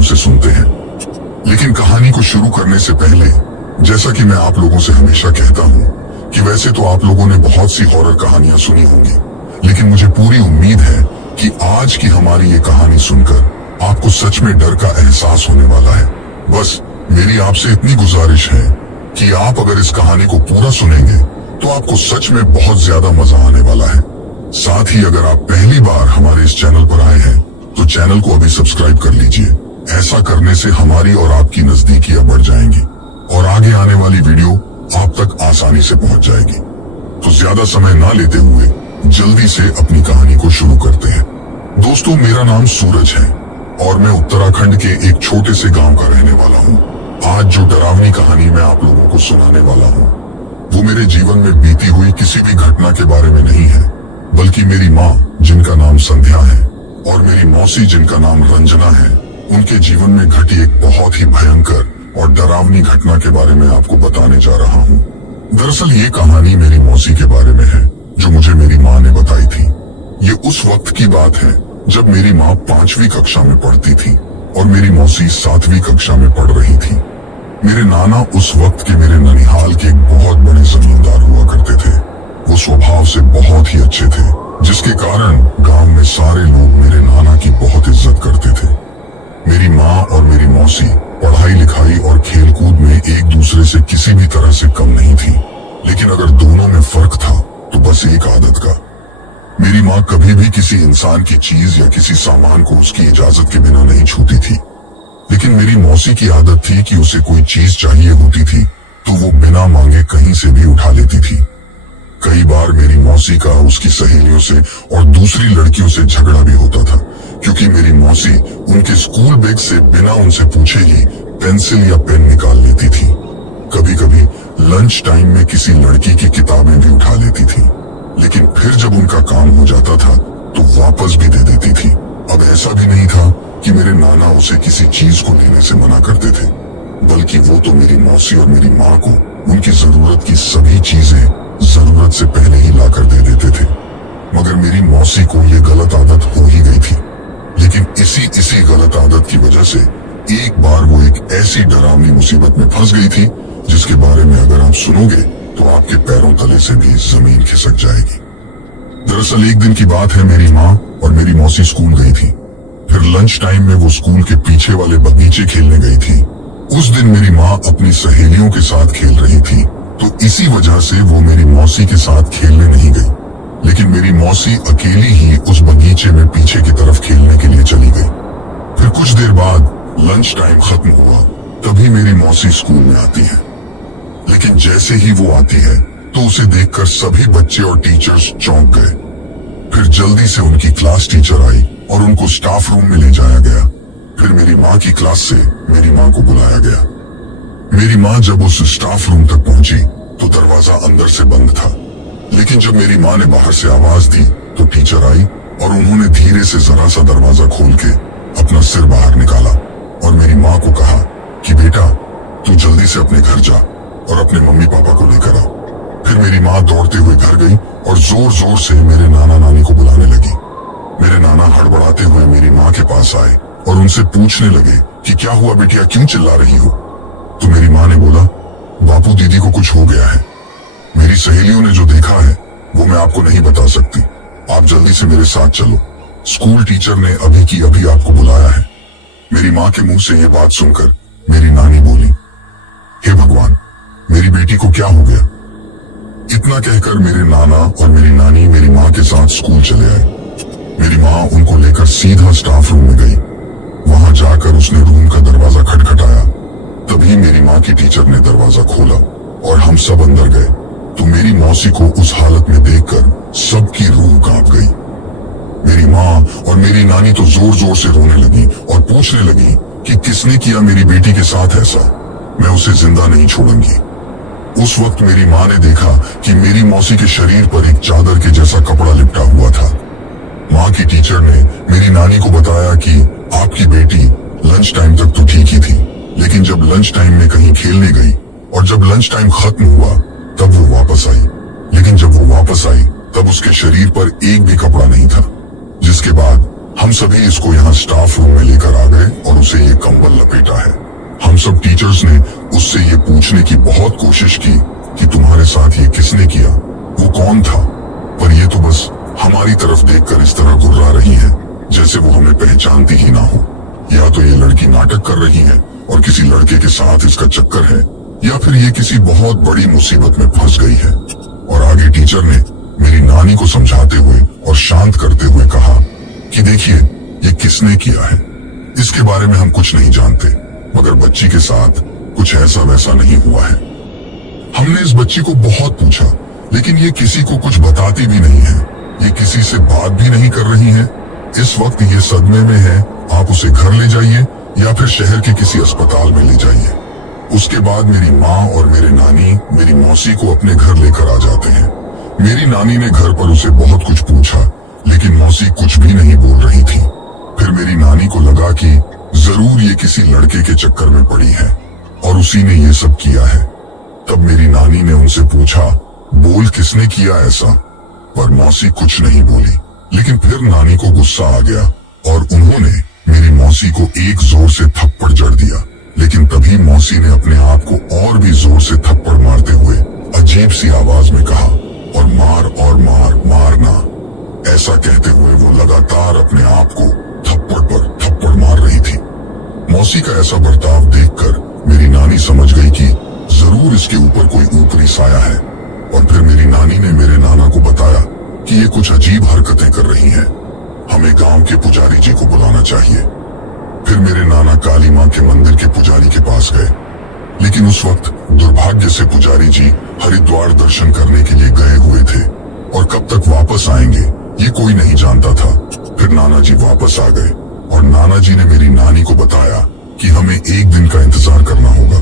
ध्यान से सुनते हैं। लेकिन कहानी को शुरू करने से पहले, जैसा कि मैं आप लोगों से हमेशा कहता हूँ कि वैसे तो आप लोगों ने बहुत सी हॉरर कहानियां सुनी होंगी, लेकिन मुझे पूरी उम्मीद है कि आज की हमारी ये कहानी सुनकर आपको सच में डर का एहसास होने वाला है। बस मेरी आपसे इतनी गुजारिश है कि आप अगर इस कहानी को पूरा सुनेंगे तो आपको सच में बहुत ज्यादा मजा आने वाला है। साथ ही अगर आप पहली बार हमारे इस चैनल पर आए हैं तो चैनल को अभी सब्सक्राइब कर लीजिए। ऐसा करने से हमारी और आपकी नजदीकियां बढ़ जाएंगी और आगे आने वाली वीडियो आप तक आसानी से पहुंच जाएगी। तो ज्यादा समय ना लेते हुए जल्दी से अपनी कहानी को शुरू करते हैं। दोस्तों, मेरा नाम सूरज है और मैं उत्तराखंड के एक छोटे से गांव का रहने वाला हूं। आज जो डरावनी कहानी मैं आप लोगों को सुनाने वाला हूं, वो मेरे जीवन में बीती हुई किसी भी घटना के बारे में नहीं है, बल्कि मेरी माँ जिनका नाम संध्या है और मेरी मौसी जिनका नाम रंजना है, उनके जीवन में घटी एक बहुत ही भयंकर और डरावनी घटना के बारे में आपको बताने जा रहा हूँ। दरअसल ये कहानी मेरी मौसी के बारे में है, जो मुझे मेरी माँ ने बताई थी। ये उस वक्त की बात है जब मेरी माँ 5वीं कक्षा में पढ़ती थी और मेरी मौसी 7वीं कक्षा में पढ़ रही थी। मेरे नाना उस वक्त के मेरे ननिहाल के एक बहुत बड़े जमींदार हुआ करते थे। वो स्वभाव से बहुत ही अच्छे थे, जिसके कारण गांव में सारे लोग मेरे नाना की बहुत इज्जत करते थे। मेरी माँ और मेरी मौसी पढ़ाई लिखाई और खेलकूद में एक दूसरे से किसी भी तरह से कम नहीं थी, लेकिन अगर दोनों में फर्क था तो बस एक आदत का। मेरी माँ कभी भी किसी इंसान की चीज या किसी सामान को उसकी इजाजत के बिना नहीं छूती थी, लेकिन मेरी मौसी की आदत थी कि उसे कोई चीज चाहिए होती थी तो वो बिना मांगे कहीं से भी उठा लेती थी। कई बार मेरी मौसी का उसकी सहेलियों से और दूसरी लड़कियों से झगड़ा भी होता था, क्योंकि मेरी मौसी उनके स्कूल बैग से बिना उनसे पूछे ही पेंसिल या पेन निकाल लेती थी। कभी कभी लंच टाइम में किसी लड़की की किताबें भी उठा लेती थी, लेकिन फिर जब उनका काम हो जाता था तो वापस भी दे देती थी। अब ऐसा भी नहीं था कि मेरे नाना उसे किसी चीज को लेने से मना करते थे, बल्कि वो तो मेरी मौसी और मेरी माँ को उनकी जरूरत की सभी चीजें जरूरत से पहले ही लाकर दे देते थे। मगर मेरी मौसी को ये गलत आदत हो ही गई थी, लेकिन इसी गलत आदत की वजह से एक बार वो एक ऐसी डरावनी मुसीबत में फंस गई थी, जिसके बारे में अगर आप सुनोगे तो आपके पैरों तले से भी जमीन खिसक जाएगी। दरअसल एक दिन की बात है, मेरी माँ और मेरी मौसी स्कूल गई थी। फिर लंच टाइम में वो स्कूल के पीछे वाले बगीचे खेलने गई थी। उस दिन मेरी माँ अपनी सहेलियों के साथ खेल रही थी, तो इसी वजह से वो मेरी मौसी के साथ खेलने नहीं गई। लेकिन मेरी मौसी अकेली ही उस बगीचे में पीछे की तरफ खेलने के लिए चली गई। फिर कुछ देर बाद लंच टाइम खत्म हुआ, तभी मेरी मौसी स्कूल में आती है। लेकिन जैसे ही वो आती है तो उसे देखकर सभी बच्चे और टीचर्स चौंक गए। फिर जल्दी से उनकी क्लास टीचर आई और उनको स्टाफ रूम में ले जाया गया। फिर मेरी माँ की क्लास से मेरी माँ को बुलाया गया। मेरी माँ जब उस स्टाफ रूम तक पहुंची तो दरवाजा अंदर से बंद था, लेकिन जब मेरी माँ ने बाहर से आवाज दी तो टीचर आई और उन्होंने धीरे से जरा सा दरवाजा खोल के अपना सिर बाहर निकाला और मेरी माँ को कहा कि बेटा, तू जल्दी से अपने घर जा और अपने मम्मी पापा को लेकर आ। फिर मेरी माँ दौड़ते हुए घर गई और जोर जोर से मेरे नाना नानी को बुलाने लगी। मेरे नाना हड़बड़ाते हुए मेरी माँ के पास आए और उनसे पूछने लगे कि क्या हुआ बेटिया, क्यों चिल्ला रही हो? तो मेरी माँ ने बोला, बापू दीदी को कुछ हो गया है। मेरी सहेलियों ने जो देखा है वो मैं आपको नहीं बता सकती। आप जल्दी से मेरे साथ चलो, स्कूल टीचर ने अभी की अभी आपको बुलाया है। मेरी माँ के मुंह से ये बात सुनकर मेरी नानी बोली, हे भगवान, मेरी बेटी को क्या हो गया? इतना कहकर मेरे नाना और मेरी नानी मेरी माँ के साथ स्कूल चले आए। मेरी माँ उनको लेकर सीधा स्टाफ रूम में गई। वहां जाकर उसने रूम का दरवाजा खटखटाया। तभी मेरी माँ की टीचर ने दरवाजा खोला और हम सब अंदर गए। तो मेरी मौसी को उस हालत में देखकर सबकी रूह कांप गई। मेरी माँ और मेरी नानी तो जोर जोर से रोने लगी और पूछने लगी कि किसने किया मेरी बेटी के साथ ऐसा, मैं उसे जिंदा नहीं छोड़ूंगी। उस वक्त मेरी माँ ने देखा कि मेरी मौसी के शरीर पर एक चादर के जैसा कपड़ा लिपटा हुआ था। माँ की टीचर ने मेरी नानी को बताया कि आपकी बेटी लंच टाइम तक तो ठीक ही थी, लेकिन जब लंच टाइम में कहीं खेलने गई और जब लंच टाइम खत्म हुआ तब वो वापस आई। लेकिन जब वो वापस आई तब उसके शरीर पर एक भी कपड़ा नहीं था। जिसके बाद हम सभी इसको यहाँ स्टाफ रूम में लेकर आ गए और उसे ये कंबल लपेटा है। हम सब टीचर्स ने उससे ये पूछने की बहुत कोशिश की कि तुम्हारे साथ ये किसने किया, वो कौन था, पर ये तो बस हमारी तरफ देखकर इस तरह गुर्रा रही है जैसे वो हमें पहचानती ही ना हो। या तो ये लड़की नाटक कर रही है और किसी लड़के के साथ इसका चक्कर है, या फिर ये किसी बहुत बड़ी मुसीबत में फंस गई है। और आगे टीचर ने मेरी नानी को समझाते हुए और शांत करते हुए कहा कि देखिए, ये किसने किया है इसके बारे में हम कुछ नहीं जानते, मगर बच्ची के साथ कुछ ऐसा वैसा नहीं हुआ है। हमने इस बच्ची को बहुत पूछा, लेकिन ये किसी को कुछ बताती भी नहीं है, ये किसी से बात भी नहीं कर रही है। इस वक्त ये सदमे में है, आप उसे घर ले जाइए या फिर शहर के किसी अस्पताल में ले जाइए। उसके बाद मेरी माँ और मेरे नानी मेरी मौसी को अपने घर लेकर आ जाते हैं। मेरी नानी ने घर पर उसे बहुत कुछ पूछा, लेकिन मौसी कुछ भी नहीं बोल रही थी। फिर मेरी नानी को लगा कि जरूर ये किसी लड़के के चक्कर में पड़ी है और उसी ने ये सब किया है। तब मेरी नानी ने उनसे पूछा, बोल किसने किया ऐसा, पर मौसी कुछ नहीं बोली। लेकिन फिर नानी को गुस्सा आ गया और उन्होंने मेरी मौसी को एक जोर से थप्पड़ जड़ दिया। लेकिन तभी मौसी ने अपने आप को और भी जोर से थप्पड़ मारते हुए अजीब सी आवाज में कहा, और मार मारना। ऐसा कहते हुए वो लगातार अपने आप को थप्पड़ पर थप्पड़ मार रही थी। मौसी का ऐसा बर्ताव देखकर मेरी नानी समझ गई कि जरूर इसके ऊपर कोई ऊपरी साया है। और फिर मेरी नानी ने मेरे नाना को बताया कि ये कुछ अजीब हरकतें कर रही हैं, हमें गांव के पुजारी जी को बुलाना चाहिए। फिर मेरे नाना काली माँ के मंदिर के पुजारी के पास गए, लेकिन उस वक्त दुर्भाग्य से पुजारी जी हरिद्वार दर्शन करने के लिए गए हुए थे और कब तक वापस आएंगे ये कोई नहीं जानता था। फिर नाना जी वापस आ गए और नाना जी ने मेरी नानी को बताया कि हमें एक दिन का इंतजार करना होगा,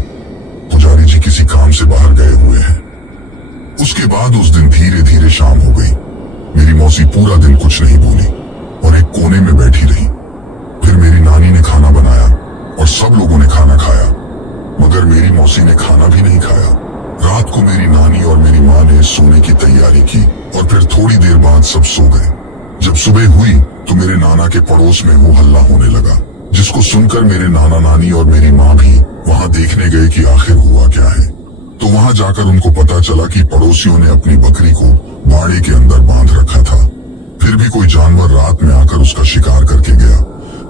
पुजारी जी किसी काम से बाहर गए हुए हैं। उसके बाद उस दिन धीरे धीरे शाम हो गई। मेरी मौसी पूरा दिन कुछ नहीं बोली और एक कोने में बैठी रही। फिर मेरी नानी ने खाना बनाया और सब लोगों ने खाना खाया, मगर मेरी मौसी ने खाना भी नहीं खाया। रात को मेरी नानी और मेरी माँ ने सोने की तैयारी की और फिर थोड़ी देर बाद सब सो गए। जब सुबह हुई तो मेरे नाना के पड़ोस में वो हल्ला होने लगा, जिसको सुनकर मेरे नाना नानी और मेरी माँ भी वहाँ देखने गए कि आखिर हुआ क्या है। तो वहाँ जाकर उनको पता चला कि पड़ोसियों ने अपनी बकरी को बाड़े के अंदर बांध रखा था। फिर भी कोई जानवर रात में आकर उसका शिकार करके गया।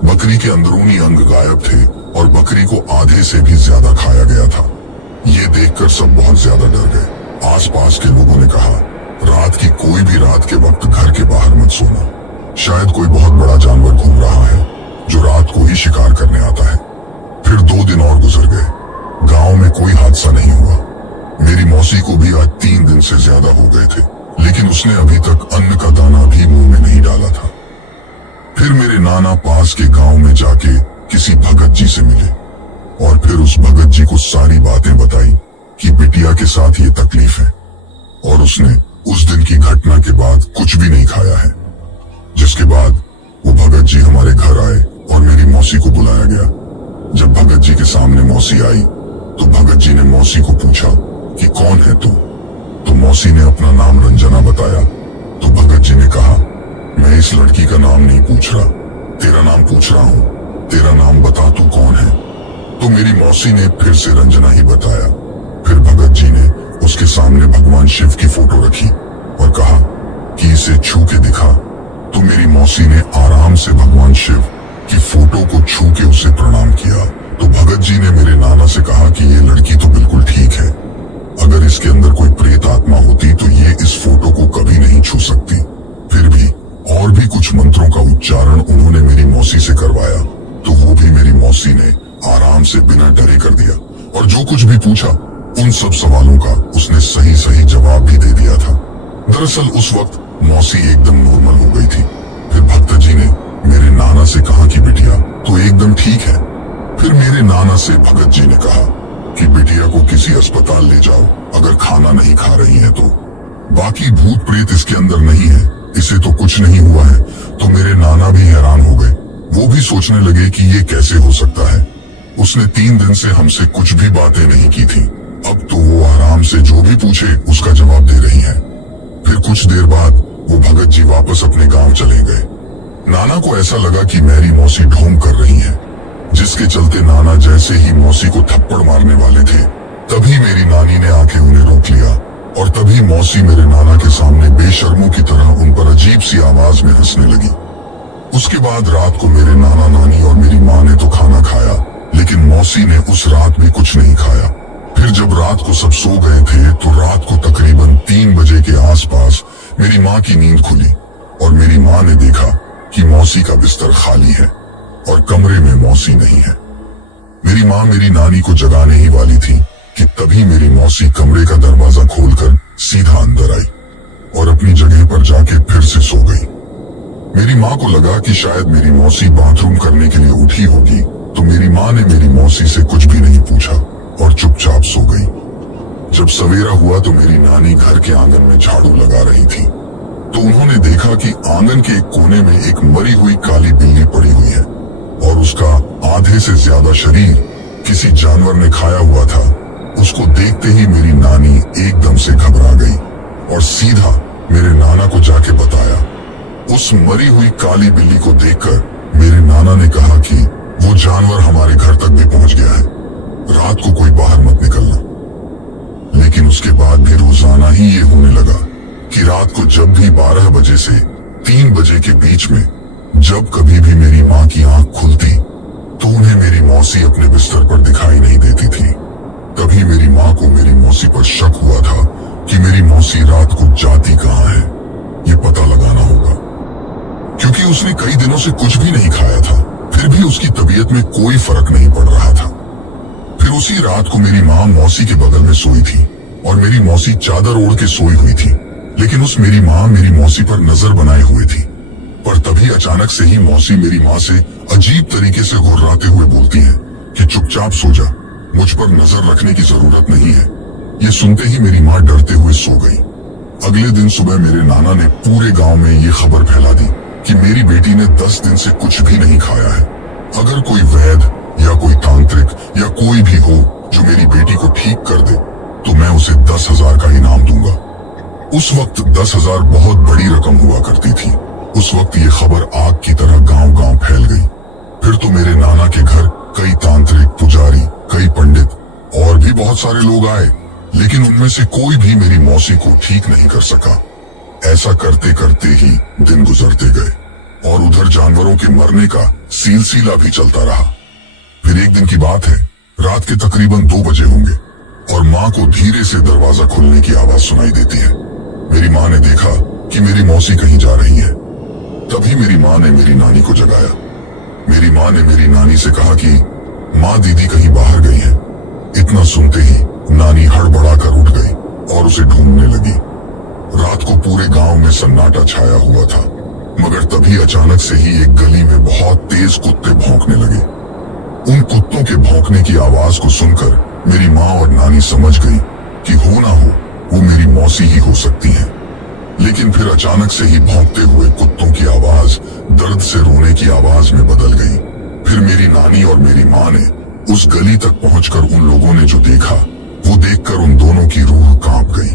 बकरी के अंदरूनी अंग गायब थे और बकरी को आधे से भी ज्यादा खाया गया था। ये देखकर सब बहुत ज्यादा डर गए। आसपास के लोगों ने कहा, रात की कोई भी रात के वक्त घर के बाहर मत सोना, शायद कोई बहुत बड़ा जानवर घूम रहा है जो रात को ही शिकार करने आता है। फिर 2 दिन और गुजर गए, गांव में कोई हादसा नहीं हुआ। मेरी मौसी को भी आज 3 दिन से ज्यादा हो गए थे, लेकिन उसने अभी तक अन्न का दाना भी मुंह में नहीं डाला था। फिर मेरे नाना पास के गांव में जाके किसी भगत जी से मिले और फिर उस भगत जी को सारी बातें बताई कि बिटिया के साथ ये तकलीफ है, और उसने उस दिन की घटना के बाद कुछ भी नहीं खाया है। जिसके बाद वो भगत जी हमारे घर आए और मेरी मौसी को बुलाया गया। जब भगत जी के सामने मौसी आई तो भगत जी ने मौसी को पूछा कि कौन है तू? तो मौसी ने अपना नाम रंजना बताया। तो भगत जी ने कहा, मैं इस लड़की का नाम नहीं पूछ रहा, तेरा नाम पूछ रहा हूँ, तेरा नाम बता, तू कौन है? तो मेरी मौसी ने फिर से रंजना ही बताया। फिर भगत जी ने उसके सामने भगवान शिव की फोटो रखी और कहा कि इसे छू के दिखा। तो मेरी मौसी ने आराम से भगवान शिव की फोटो को छू के उसे प्रणाम किया। तो भगत जी ने मेरे नाना से कहा कि ये लड़की तो बिल्कुल ठीक है, अगर इसके अंदर कोई प्रेत आत्मा होती तो ये इस फोटो को कभी नहीं छू सकती। फिर भी और भी कुछ मंत्रों का उच्चारण उन्होंने मेरी मौसी से करवाया, तो वो भी मेरी मौसी ने आराम से बिना डरे कर दिया, और जो कुछ भी पूछा उन सब सवालों का उसने सही सही जवाब भी दे दिया था। दरअसल उस वक्त मौसी एकदम नॉर्मल हो गई थी। फिर भक्त जी ने मेरे नाना से कहा कि बिटिया तो एकदम ठीक है। फिर मेरे नाना से भगत जी ने कहा कि बिटिया को किसी अस्पताल ले जाओ, अगर खाना नहीं खा रही है तो। बाकी भूत प्रेत इसके अंदर नहीं है, इसे तो कुछ नहीं हुआ है। तो मेरे नाना भी हैरान हो गए, वो भी सोचने लगे कि ये कैसे हो सकता है। उसने 3 दिन से हमसे कुछ भी बातें नहीं की थी, अब तो वो आराम से जो भी पूछे उसका जवाब दे रही है। फिर कुछ देर बाद वो भगत जी वापस अपने गांव चले गए। नाना को ऐसा लगा कि मेरी मौसी ढोंग कर रही है, जिसके चलते नाना जैसे ही मौसी को थप्पड़ मारने वाले थे, तभी मेरी नानी ने आके उन्हें रोक लिया और तभी मौसी मेरे नाना के सामने बेशर्मों की तरह उन पर अजीब सी आवाज में हंसने लगी। उसके बाद रात को मेरे नाना नानी और मेरी माँ ने तो खाना खाया, लेकिन मौसी ने उस रात भी कुछ नहीं खाया। फिर जब रात को सब सो गए थे तो रात को तकरीबन 3 बजे के आसपास मेरी माँ की नींद खुली और मेरी माँ ने देखा कि मौसी का बिस्तर खाली है और कमरे में मौसी नहीं है। मेरी माँ मेरी नानी को जगाने ही वाली थी कि तभी मेरी मौसी कमरे का दरवाजा खोलकर सीधा अंदर आई और अपनी जगह पर जाके फिर से सो गई। मेरी माँ को लगा कि शायद मेरी मौसी बाथरूम करने के लिए उठी होगी, तो मेरी माँ ने मेरी मौसी से कुछ भी नहीं पूछा और चुपचाप सो गई। जब सवेरा हुआ तो मेरी नानी घर के आंगन में झाड़ू लगा रही थी, तो उन्होंने देखा कि आंगन के एक कोने में एक मरी हुई काली बिल्ली पड़ी हुई है और उसका आधे से ज्यादा शरीर किसी जानवर ने खाया हुआ था। उसको देखते ही मेरी नानी एकदम से घबरा गई और सीधा मेरे नाना को जाके बताया। उस मरी हुई काली बिल्ली को देखकर मेरे नाना ने कहा कि वो जानवर हमारे घर तक भी पहुंच गया है, रात को कोई बाहर मत निकलना। लेकिन उसके बाद भी रोजाना ही ये होने लगा कि रात को जब भी 12 बजे से 3 बजे के बीच में जब कभी भी मेरी माँ की आंख खुलती तो उन्हें मेरी मौसी अपने बिस्तर पर दिखाई नहीं देती थी। तभी मेरी माँ को मेरी मौसी पर शक हुआ था कि मेरी मौसी रात को जाती कहाँ है, ये पता लगाना होगा। क्योंकि उसने कई दिनों से कुछ भी नहीं खाया था, फिर भी उसकी तबीयत में कोई फर्क नहीं पड़ रहा था। फिर उसी रात को मेरी माँ मौसी के बगल में सोई थी और मेरी मौसी चादर ओढ़ के सोई हुई थी, लेकिन उस मेरी माँ मेरी मौसी पर नजर बनाए हुए थी। पर तभी अचानक से ही मौसी मेरी माँ से अजीब तरीके से घुर्राते हुए बोलती है कि चुपचाप सो जा, मुझ पर नजर रखने की जरूरत नहीं है। ये सुनते ही मेरी माँ डरते हुए सो गई। अगले दिन सुबह मेरे नाना ने पूरे गांव में ये खबर फैला दी कि मेरी बेटी ने 10 दिन से कुछ भी नहीं खाया है। अगर कोई वैद्य या कोई तांत्रिक या कोई भी हो जो मेरी बेटी को ठीक कर दे तो मैं उसे 10,000 का इनाम दूंगा। उस वक्त 10,000 बहुत बड़ी रकम हुआ करती थी। उस वक्त ये खबर आग की तरह गांव-गांव फैल गई। फिर तो मेरे नाना के घर कई तांत्रिक, पुजारी, कई पंडित और भी बहुत सारे लोग आए, लेकिन उनमें से कोई भी मेरी मौसी को ठीक नहीं कर सका। ऐसा करते करते ही दिन गुजरते गए और उधर जानवरों के मरने का सिलसिला भी चलता रहा। फिर एक दिन की बात है, रात के तकरीबन 2 बजे होंगे और माँ को धीरे से दरवाजा खुलने की आवाज सुनाई देती है। मेरी माँ ने देखा कि मेरी मौसी कहीं जा रही है। तभी मेरी माँ ने मेरी नानी को जगाया। मेरी माँ ने मेरी नानी से कहा कि माँ दीदी कहीं बाहर गई है। इतना सुनते ही नानी हड़बड़ाकर उठ गई और उसे ढूंढने लगी। रात को पूरे गांव में सन्नाटा छाया हुआ था, मगर तभी अचानक से ही एक गली में बहुत तेज कुत्ते भौंकने लगे। उन कुत्तों के भौंकने की आवाज को सुनकर मेरी माँ और नानी समझ गई कि हो ना हो वो मेरी मौसी ही हो सकती है। लेकिन फिर अचानक से ही भौंकते हुए कुत्तों की आवाज दर्द से रोने की आवाज में बदल गई। फिर मेरी नानी और मेरी माँ ने उस गली तक पहुंचकर उन लोगों ने जो देखा वो देखकर उन दोनों की रूह कांप गई,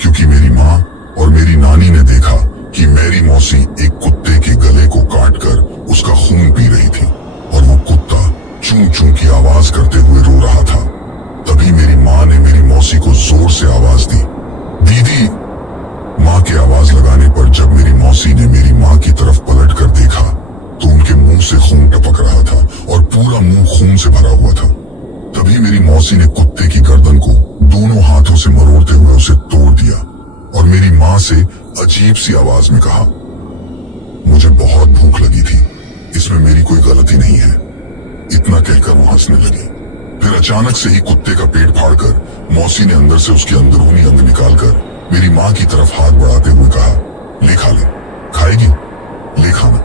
क्योंकि मेरी माँ और मेरी नानी ने देखा कि मेरी मौसी एक कुत्ते के गले को काटकर उसका खून पी रही थी और वो कुत्ता चूं चूं की आवाज करते हुए रो रहा था। तभी मेरी माँ ने मेरी मौसी को जोर से आवाज दी, दीदी। माँ के आवाज लगाने पर जब मेरी मौसी ने मेरी माँ की तरफ पलट कर देखा तो उनके मुंह से खून टपक रहा था और पूरा मुंह खून से भरा हुआ था। तभी मेरी मौसी ने कुत्ते की गर्दन को दोनों हाथों से मरोड़ते हुए उसे तोड़ दिया और मेरी माँ से अजीब सी आवाज में कहा, मुझे बहुत भूख लगी थी, इसमें मेरी कोई गलती नहीं है। इतना कहकर वो हंसने लगी। फिर अचानक से ही कुत्ते का पेट फाड़कर मौसी ने अंदर से उसके अंदरूनी अंग निकालकर मेरी माँ की तरफ हाथ बढ़ाते हुए कहा, ले खा ले, खाएगी? ले खाना।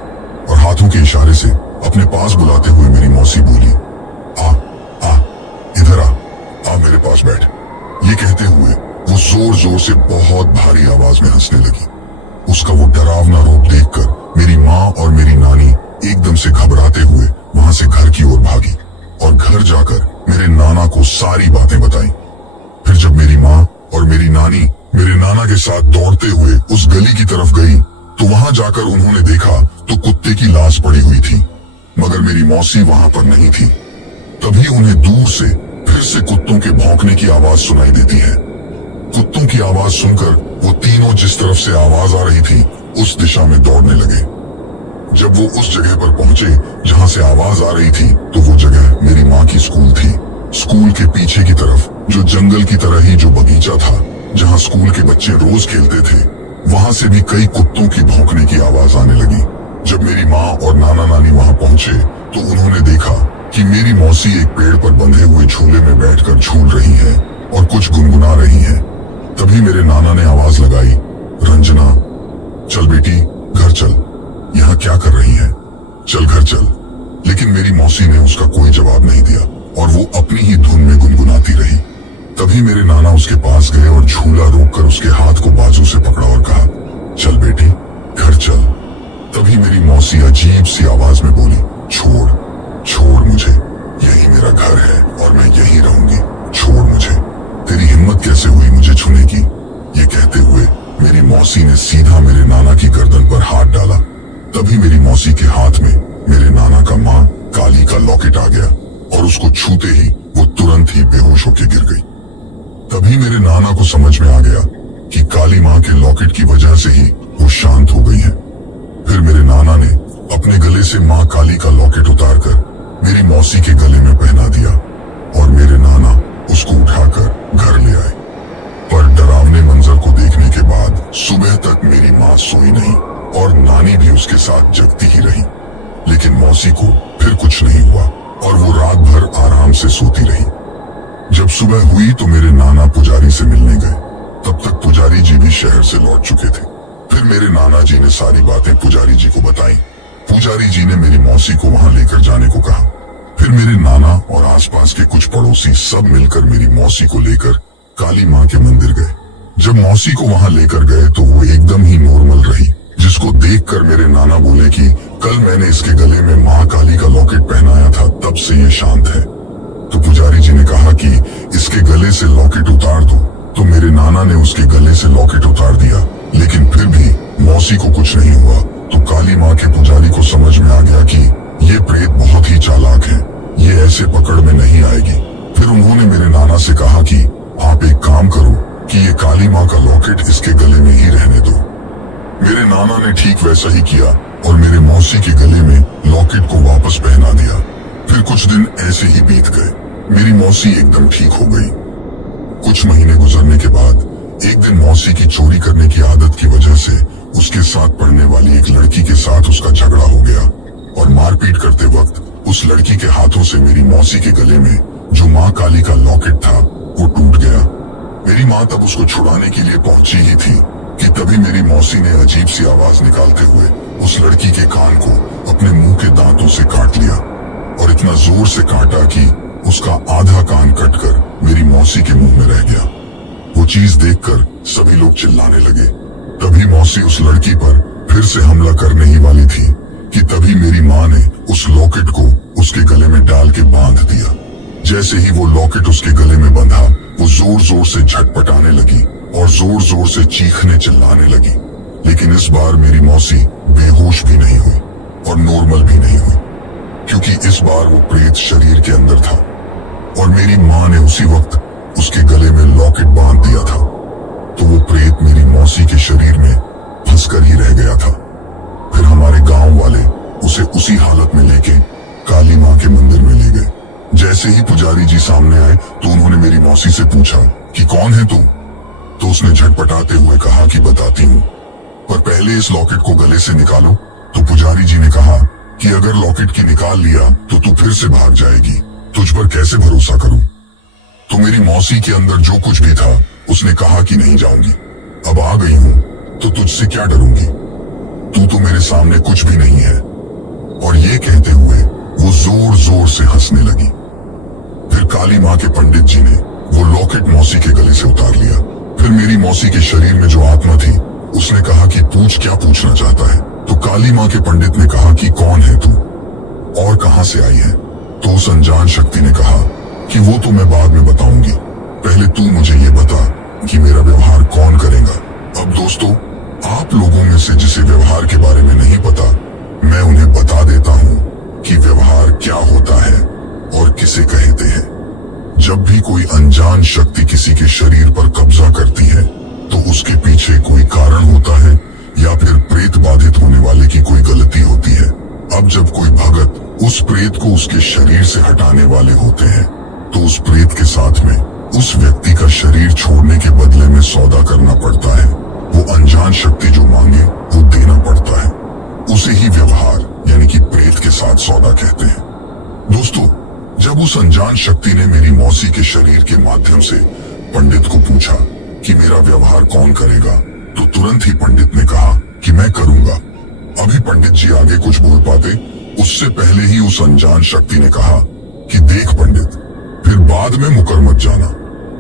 और हाथों के इशारे से अपने पास बुलाते हुए मेरी मौसी बोली, आ आ इधर आ मेरे पास बैठ। ये कहते हुए वो जोर जोर से बहुत भारी आवाज में हंसने लगी। उसका वो डरावना रूप देखकर मेरी माँ और मेरी नानी एकदम से घबराते हुए वहां से घर की ओर भागी और घर जाकर मेरे नाना को सारी बातें बताई। फिर जब मेरी माँ और मेरी नानी मेरे नाना के साथ दौड़ते हुए उस गली की तरफ गई तो वहां जाकर उन्होंने देखा तो कुत्ते की लाश पड़ी हुई थी। मगर मेरी मौसी वहां पर नहीं थी। तभी उन्हें दूर से फिर से कुत्तों के भौंकने की आवाज सुनाई देती है। कुत्तों की आवाज सुनकर वो तीनों जिस तरफ से आवाज आ रही थी उस दिशा में दौड़ने लगे। जब वो उस जगह पर पहुंचे जहां से आवाज आ रही थी तो वो जगह मेरी माँ की स्कूल थी। स्कूल के पीछे की तरफ जो जंगल की तरह ही जो बगीचा था जहां स्कूल के बच्चे रोज खेलते थे, वहां से भी कई कुत्तों की भौंकने की आवाज आने लगी। जब मेरी माँ और नाना नानी वहां पहुंचे तो उन्होंने देखा कि मेरी मौसी एक पेड़ पर बंधे हुए झूले में बैठकर झूल रही है और कुछ गुनगुना रही है। तभी मेरे नाना ने आवाज लगाई, रंजना, चल बेटी घर चल, यहाँ क्या कर रही है, चल घर चल। लेकिन मेरी मौसी ने उसका कोई जवाब नहीं दिया और वो अपनी ही धुन में गुनगुनाती रही। तभी मेरे नाना उसके पास गए और झूला रोककर उसके हाथ को बाजू से पकड़ा और कहा, चल बेटी घर चल। तभी मेरी मौसी अजीब सी आवाज में बोली, छोड़ छोड़ मुझे, यही मेरा घर है और मैं यहीं रहूंगी, छोड़ मुझे, तेरी हिम्मत कैसे हुई मुझे छूने की। ये कहते हुए मेरी मौसी ने सीधा मेरे नाना की गर्दन पर हाथ डाला। तभी मेरी मौसी के हाथ में मेरे नाना का माँ काली का लॉकेट आ गया और उसको छूते ही वो तुरंत ही बेहोश होकर गिर गई। तभी मेरे नाना को समझ में आ गया कि काली माँ के लॉकेट की वजह से ही वो शांत हो गई है। फिर मेरे नाना ने अपने गले से माँ काली का लॉकेट उतारकर मेरी मौसी के गले में पहना दिया और मेरे नाना उसको उठाकर घर ले आए। पर डरावने मंजर को देखने के बाद सुबह तक मेरी माँ सोई नहीं और नानी भी उसके साथ जगती ही रही। लेकिन मौसी को फिर कुछ नहीं हुआ और वो रात भर आराम से सोती रही। जब सुबह हुई तो मेरे नाना पुजारी से मिलने गए। तब तक पुजारी जी भी शहर से लौट चुके थे। फिर मेरे नाना जी ने सारी बातें पुजारी जी को बताई। पुजारी जी ने मेरी मौसी को वहां लेकर जाने को कहा। फिर मेरे नाना और आसपास के कुछ पड़ोसी सब मिलकर मेरी मौसी को लेकर काली माँ के मंदिर गए। जब मौसी को वहां लेकर गए तो वो एकदम ही नॉर्मल रही, जिसको देखकर मेरे नाना बोले कि कल मैंने इसके गले में माँ काली का लॉकेट पहनाया था, तब से ये शांत है। तो पुजारी जी ने कहा कि इसके गले से लॉकेट उतार दो। तो मेरे नाना ने उसके गले से लॉकेट उतार दिया, लेकिन फिर भी मौसी को कुछ नहीं हुआ। तो काली माँ के पुजारी को समझ में आ गया कि ये प्रेत बहुत ही चालाक है, ये ऐसे पकड़ में नहीं आएगी। फिर उन्होंने मेरे नाना से कहा कि आप एक काम करो कि ये काली माँ का लॉकेट इसके गले में ही रहने दो। मेरे नाना ने ठीक वैसा ही किया और मेरे मौसी के गले में लॉकेट को वापस पहना दिया। फिर कुछ दिन ऐसे ही बीत गए। मेरी मौसी एकदम ठीक हो गई। कुछ महीने गुजरने के बाद एक दिन मौसी की चोरी करने की आदत की वजह से उसके साथ पढ़ने वाली एक लड़की के साथ उसका झगड़ा हो गया और मारपीट करते वक्त उस लड़की के हाथों से मेरी मौसी के गले में जो माँ काली का लॉकेट था वो टूट गया। मेरी माँ तब उसको छुड़ाने के लिए पहुंची ही थी कि तभी मेरी मौसी ने अजीब सी आवाज निकालते हुए उस लड़की के कान को अपने मुंह के दांतों से काट लिया और इतना जोर से काटा कि उसका आधा कान कटकर मेरी मौसी के मुंह में रह गया। वो चीज देखकर सभी लोग चिल्लाने लगे। तभी मौसी उस लड़की पर फिर से हमला करने ही वाली थी कि तभी मेरी माँ ने उस लॉकेट को उसके गले में डाल के बांध दिया। जैसे ही वो लॉकेट उसके गले में बंधा, वो जोर जोर से झटपटाने लगी और जोर जोर से चीखने चिल्लाने लगी। लेकिन इस बार मेरी मौसी बेहोश भी नहीं हुई और नॉर्मल भी नहीं हुई, क्योंकि इस बार वो प्रेत शरीर के अंदर था और मेरी माँ ने उसी वक्त उसके गले में लॉकेट बांध दिया था। तो वो प्रेत मेरी मौसी के शरीर में फंसकर ही रह गया था। फिर हमारे गांव वाले उसे उसी हालत में लेके काली माँ के मंदिर में ले गए। जैसे ही पुजारी जी सामने आए तो उन्होंने मेरी मौसी से पूछा कि कौन है तू। तो उसने झटपटाते हुए कहा कि बताती हूँ, पर पहले इस लॉकेट को गले से निकालो। तो पुजारी जी ने कहा कि अगर लॉकेट की निकाल लिया तो तू फिर से भाग जाएगी, तुझ पर कैसे भरोसा करूं। तो मेरी मौसी के अंदर जो कुछ भी था उसने कहा कि नहीं जाऊंगी, अब आ गई हूं तो तुझसे क्या डरूंगी, तू तो मेरे सामने कुछ भी नहीं है। और ये कहते हुए वो जोर जोर से हंसने लगी। फिर काली माँ के पंडित जी ने वो लॉकेट मौसी के गले से उतार लिया। फिर मेरी मौसी के शरीर में जो आत्मा थी उसने कहा कि पूछ, क्या पूछना चाहता है। तो काली माँ के पंडित ने कहा कि कौन है तू और कहां से आई है। तो उस अनजान शक्ति ने कहा कि वो तो मैं बाद में बताऊंगी, पहले तू मुझे ये बता कि मेरा व्यवहार कौन करेगा। अब दोस्तों, आप लोगों में से जिसे व्यवहार के बारे में नहीं पता, मैं उन्हें बता देता हूँ कि व्यवहार क्या होता है और किसे कहते हैं। जब भी कोई अनजान शक्ति किसी के शरीर पर कब्जा करती है तो उसके पीछे कोई कारण होता है या फिर प्रेत बाधित होने वाले की कोई गलती होती है। अब जब कोई भगत उस प्रेत को उसके शरीर से हटाने वाले होते हैं तो उस प्रेत के साथ में उस व्यक्ति का शरीर छोड़ने के बदले में सौदा करना पड़ता है। वो अनजान शक्ति जो मांगे वो देना पड़ता है। उसे ही व्यवहार यानी कि प्रेत के साथ सौदा कहते हैं। दोस्तों, जब उस अनजान शक्ति ने मेरी मौसी के शरीर के माध्यम से पंडित को पूछा कि मेरा व्यवहार कौन करेगा, तो तुरंत ही पंडित ने कहा कि मैं करूंगा। अभी पंडित जी आगे कुछ बोल पाते उससे पहले ही उस अनजान शक्ति ने कहा कि देख पंडित, फिर बाद में मुकर मत जाना।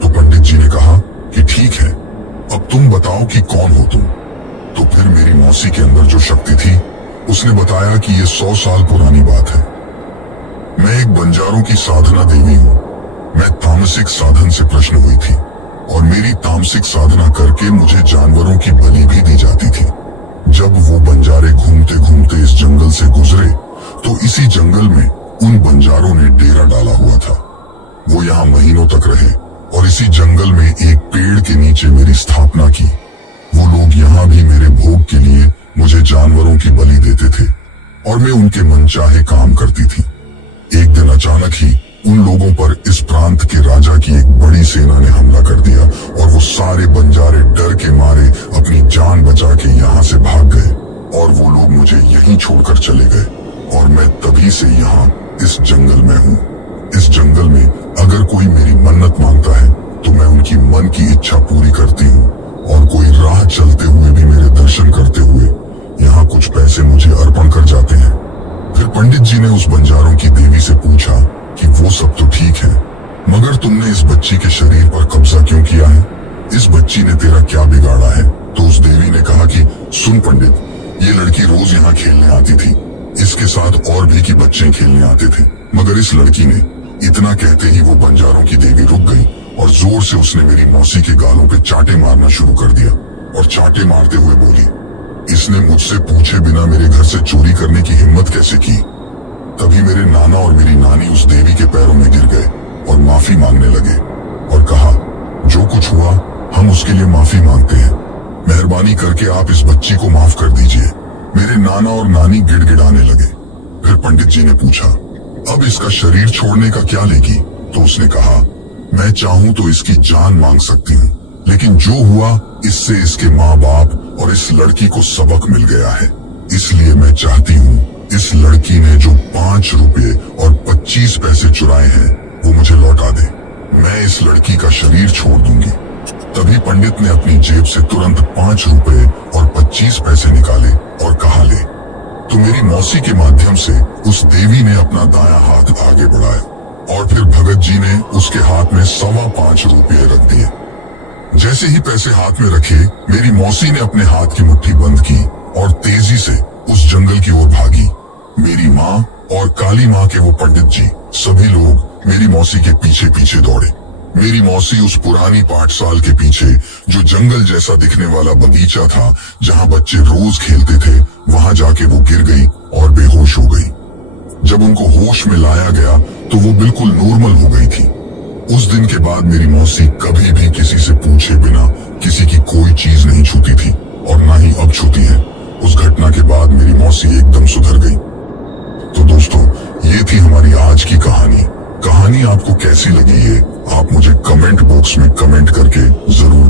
तो पंडित जी ने कहा कि ठीक है, अब तुम बताओ कि कौन हो तुम। तो फिर मेरी मौसी के अंदर जो शक्ति थी उसने बताया कि ये 100 साल पुरानी बात है। मैं एक बंजारों की साधना देवी हूँ। मैं तामसिक साधन से प्रश्न हुई थी और मेरी तामसिक साधना करके मुझे जानवरों की बलि भी दी जाती थी। जब वो बंजारे घूमते घूमते इस जंगल से गुजरे तो इसी जंगल में उन बंजारों ने डेरा डाला हुआ था। वो यहाँ महीनों तक रहे और इसी जंगल में एक पेड़ के नीचे मेरी स्थापना की। वो लोग यहाँ भी मेरे भोग के लिए मुझे जानवरों की बलि देते थे और मैं उनके मनचाहे काम करती थी। एक दिन अचानक ही उन लोगों पर इस प्रांत के राजा की एक बड़ी सेना ने हमला कर दिया और वो सारे बंजारे डर के मारे अपनी जान बचा के यहाँ से भाग गए और वो लोग मुझे यहीं छोड़कर चले गए। और मैं तभी से यहाँ इस जंगल में हूँ। इस जंगल में अगर कोई मेरी मन्नत मांगता है तो मैं उनकी मन की इच्छा पूरी करती हूँ और कोई राह चलते हुए भी मेरे दर्शन करते हुए यहाँ कुछ पैसे मुझे अर्पण कर जाते हैं। फिर पंडित जी ने उस बंजारों की देवी से पूछा कि वो सब तो ठीक है, मगर तुमने इस बच्ची के शरीर पर कब्जा क्यों किया है? इस बच्ची ने तेरा क्या बिगाड़ा है? तो उस देवी ने कहा कि सुन पंडित, ये लड़की रोज यहाँ खेलने आती थी। इसके साथ और भी की बच्चे खेलने आते थे, मगर इस लड़की ने, इतना कहते ही वो बंजारों की देवी रुक गई और जोर से उसने मेरी मौसी के गालों पे चाटे मारना शुरू कर दिया और चाटे मारते हुए बोली, इसने मुझसे पूछे बिना मेरे घर से चोरी करने की हिम्मत कैसे की? तभी मेरे नाना और मेरी नानी उस देवी के पैरों में गिर गए और माफी मांगने लगे और कहा, जो कुछ हुआ हम उसके लिए माफी मांगते हैं। मेहरबानी करके आप इस बच्ची को माफ कर दीजिए। मेरे नाना और नानी गिड़गिड़ाने लगे। फिर पंडित जी ने पूछा, अब इसका शरीर छोड़ने का क्या लेगी? तो उसने कहा, मैं चाहूं तो इसकी जान मांग सकती हूँ, लेकिन जो हुआ इससे इसके माँ बाप और इस लड़की को सबक मिल गया है। इसलिए मैं चाहती हूँ इस लड़की ने जो 5 रुपए और 25 पैसे चुराए हैं वो मुझे लौटा दे। मैं इस लड़की का शरीर छोड़ दूंगी। तभी पंडित ने अपनी जेब से तुरंत 5 रुपए और 25 पैसे निकाले और कहा, ले। तो मेरी मौसी के माध्यम से उस देवी ने अपना दायां हाथ आगे बढ़ाया और फिर भगत जी ने उसके हाथ में 5.25 रुपये रख दिए। जैसे ही पैसे हाथ में रखे, मेरी मौसी ने अपने हाथ की मुट्ठी बंद की और तेजी से उस जंगल की ओर भागी। मेरी माँ और काली माँ के वो पंडित जी सभी लोग मेरी मौसी के पीछे पीछे दौड़े। मेरी मौसी उस पुरानी पाठशाला के पीछे जो जंगल जैसा दिखने वाला बगीचा था जहाँ बच्चे रोज खेलते थे, वहां जाके वो गिर गई और बेहोश हो गई। जब उनको होश में लाया गया तो वो बिल्कुल नॉर्मल हो गई थी। उस दिन के बाद मेरी मौसी कभी भी किसी से पूछे बिना किसी की कोई चीज नहीं छूती थी और ना ही अब छूती है। उस घटना के बाद मेरी मौसी एकदम सुधर गई। तो दोस्तों, ये थी हमारी आज की कहानी। कहानी आपको कैसी लगी है आप मुझे कमेंट बॉक्स में कमेंट करके जरूर